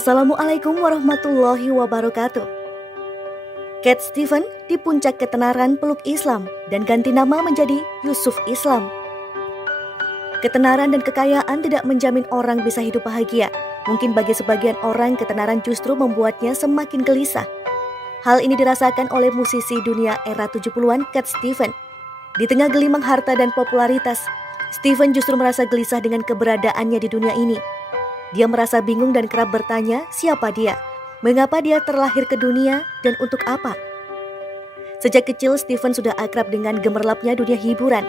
Assalamualaikum warahmatullahi wabarakatuh. Cat Stevens di puncak ketenaran peluk Islam dan ganti nama menjadi Yusuf Islam. Ketenaran dan kekayaan tidak menjamin orang bisa hidup bahagia. Mungkin bagi sebagian orang ketenaran justru membuatnya semakin gelisah. Hal ini dirasakan oleh musisi dunia era 70-an Cat Stevens. Di tengah gelimang harta dan popularitas, Stevens justru merasa gelisah dengan keberadaannya di dunia ini. Dia merasa bingung dan kerap bertanya siapa dia, mengapa dia terlahir ke dunia, dan untuk apa. Sejak kecil Stevens sudah akrab dengan gemerlapnya dunia hiburan.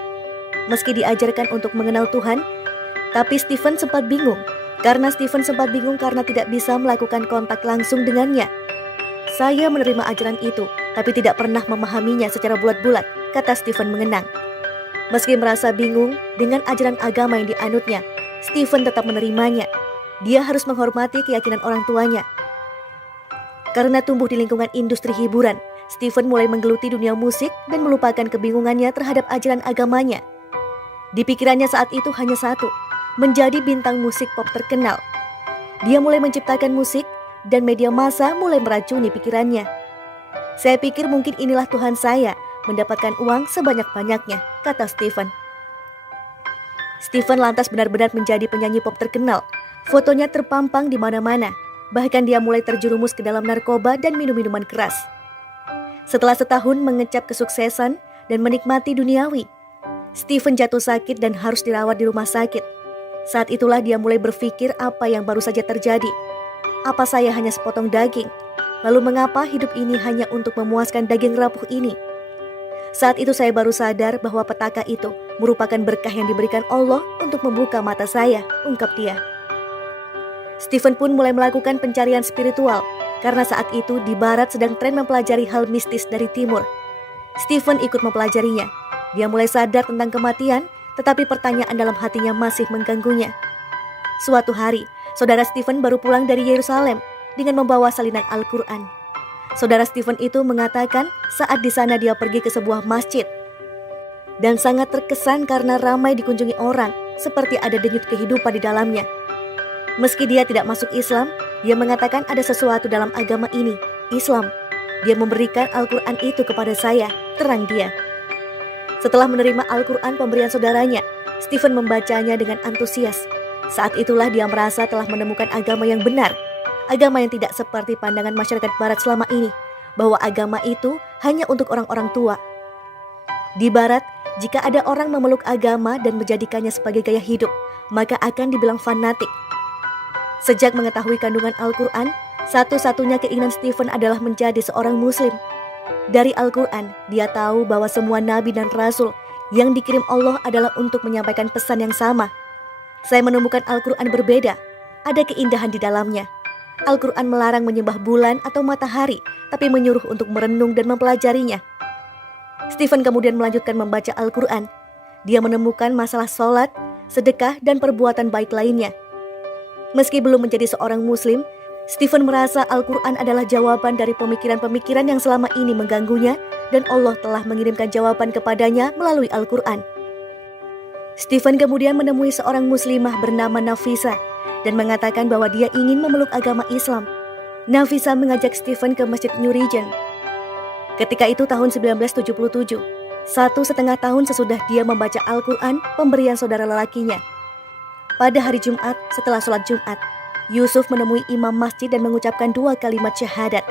Meski diajarkan untuk mengenal Tuhan, tapi Stevens sempat bingung karena tidak bisa melakukan kontak langsung dengannya. Saya menerima ajaran itu, tapi tidak pernah memahaminya secara bulat-bulat, kata Stevens mengenang. Meski merasa bingung dengan ajaran agama yang dianutnya, Stevens tetap menerimanya. Dia harus menghormati keyakinan orang tuanya. Karena tumbuh di lingkungan industri hiburan, Stevens mulai menggeluti dunia musik dan melupakan kebingungannya terhadap ajaran agamanya. Di pikirannya saat itu hanya satu, menjadi bintang musik pop terkenal. Dia mulai menciptakan musik dan media massa mulai meracuni pikirannya. Saya pikir mungkin inilah Tuhan saya, mendapatkan uang sebanyak-banyaknya, kata Stevens. Stevens lantas benar-benar menjadi penyanyi pop terkenal. Fotonya terpampang di mana-mana. Bahkan dia mulai terjerumus ke dalam narkoba dan minum-minuman keras. Setelah setahun mengecap kesuksesan dan menikmati duniawi, Stevens jatuh sakit dan harus dirawat di rumah sakit. Saat itulah dia mulai berpikir apa yang baru saja terjadi. Apa saya hanya sepotong daging? Lalu mengapa hidup ini hanya untuk memuaskan daging rapuh ini? Saat itu saya baru sadar bahwa petaka itu merupakan berkah yang diberikan Allah untuk membuka mata saya, ungkap dia. Stevens pun mulai melakukan pencarian spiritual karena saat itu di barat sedang tren mempelajari hal mistis dari timur. Stevens ikut mempelajarinya. Dia mulai sadar tentang kematian, tetapi pertanyaan dalam hatinya masih mengganggunya. Suatu hari, saudara Stevens baru pulang dari Yerusalem dengan membawa salinan Al-Quran. Saudara Stevens itu mengatakan saat di sana dia pergi ke sebuah masjid dan sangat terkesan karena ramai dikunjungi orang, seperti ada denyut kehidupan di dalamnya. Meski dia tidak masuk Islam, dia mengatakan ada sesuatu dalam agama ini, Islam. Dia memberikan Al-Quran itu kepada saya, terang dia. Setelah menerima Al-Quran pemberian saudaranya, Stevens membacanya dengan antusias. Saat itulah dia merasa telah menemukan agama yang benar, agama yang tidak seperti pandangan masyarakat barat selama ini, bahwa agama itu hanya untuk orang-orang tua. Di barat, jika ada orang memeluk agama dan menjadikannya sebagai gaya hidup, maka akan dibilang fanatik. Sejak mengetahui kandungan Al-Quran, satu-satunya keinginan Stevens adalah menjadi seorang muslim. Dari Al-Quran, dia tahu bahwa semua nabi dan rasul yang dikirim Allah adalah untuk menyampaikan pesan yang sama. Saya menemukan Al-Quran berbeda, ada keindahan di dalamnya. Al-Quran melarang menyembah bulan atau matahari, tapi menyuruh untuk merenung dan mempelajarinya. Stevens kemudian melanjutkan membaca Al-Quran. Dia menemukan masalah sholat, sedekah, dan perbuatan baik lainnya. Meski belum menjadi seorang muslim, Stevens merasa Al-Quran adalah jawaban dari pemikiran-pemikiran yang selama ini mengganggunya, dan Allah telah mengirimkan jawaban kepadanya melalui Al-Quran. Stevens kemudian menemui seorang muslimah bernama Nafisa dan mengatakan bahwa dia ingin memeluk agama Islam. Nafisa mengajak Stevens ke Masjid New Regent. Ketika itu tahun 1977, 1,5 tahun sesudah dia membaca Al-Quran pemberian saudara lelakinya. Pada hari Jumat, setelah sholat Jumat, Yusuf menemui imam masjid dan mengucapkan 2 kalimat syahadat.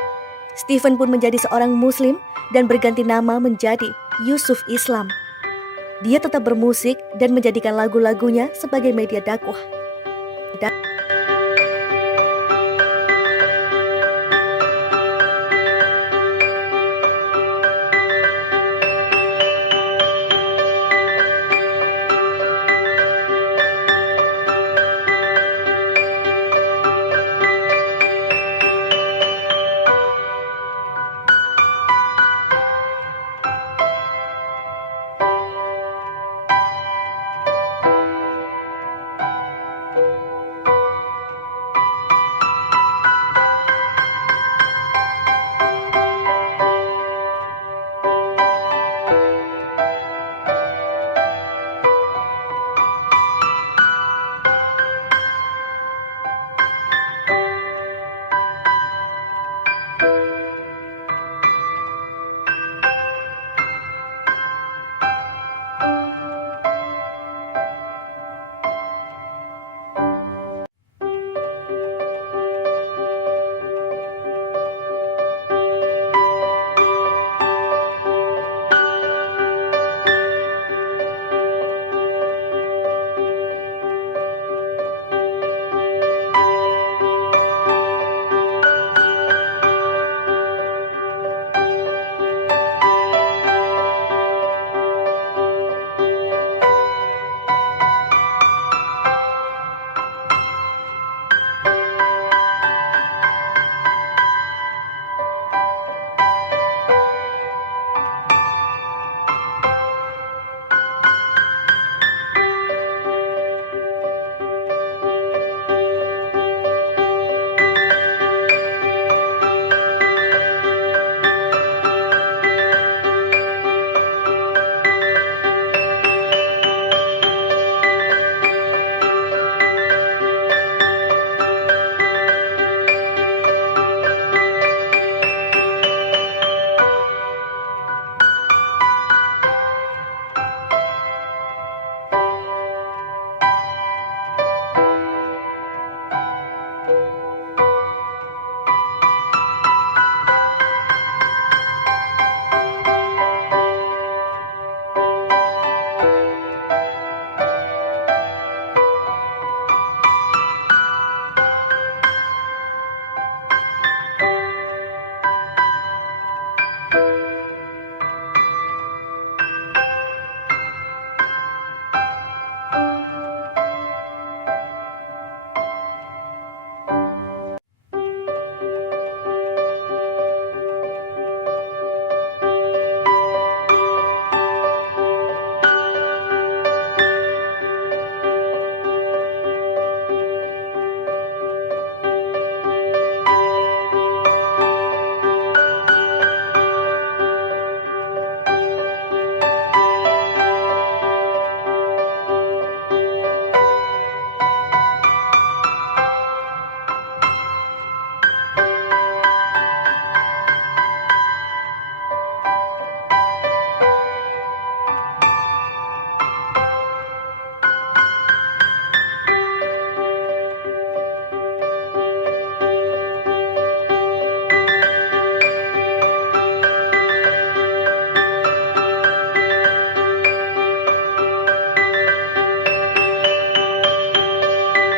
Stevens pun menjadi seorang muslim dan berganti nama menjadi Yusuf Islam. Dia tetap bermusik dan menjadikan lagu-lagunya sebagai media dakwah.